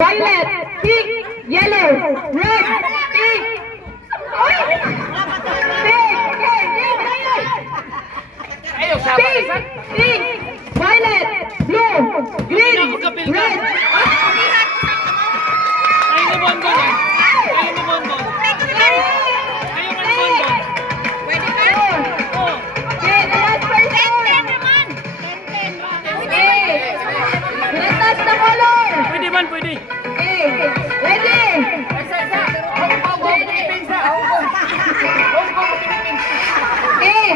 violet, pink, yellow, red, pink. Pink, pink, violet, blue, green, red. Kayo na bonbon eh. Kayo na bonbon. Kayo na bonbon. Pwede ba? Oh. Okay, the last person. 10 naman. 10. Okay, let's touch the color. Pwede man, pwede. Okay, ready? Okay,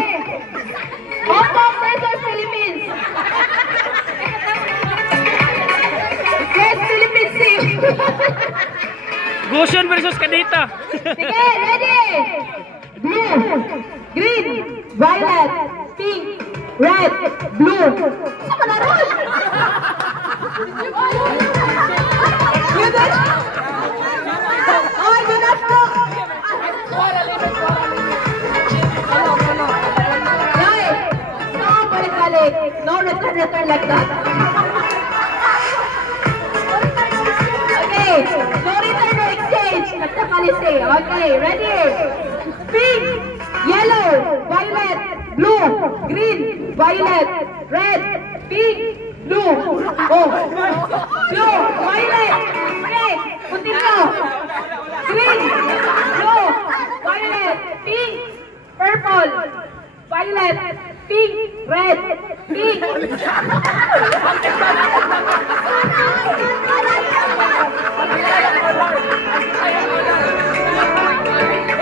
Hong Kong versus Philippines. Yes, Philippines team. Goshen versus Kadita. Sige, ready? Blue, green, violet, pink, red, blue. Sama na ron! Yun na! Oh, yun na po! Guys, no balik-balik. No return like that. Okay, no return, no exchange. Nagtakalisi. Okay, ready? Pink, yellow, violet, blue, green, violet, red, pink, blue. Oh, blue, violet. Okay, continue. Green, blue, violet, pink, purple, violet, pink, red, pink.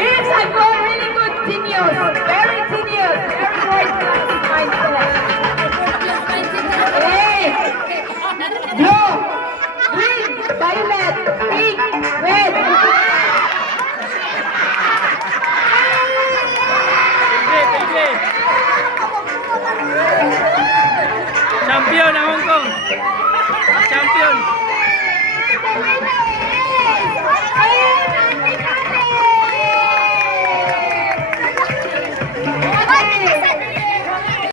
It's a really good genius. Very genius. Very mindset. Hey! Blue, green, violet, pink, red. Pwede, pwede. Champion ang Hong Kong. Champion. The winner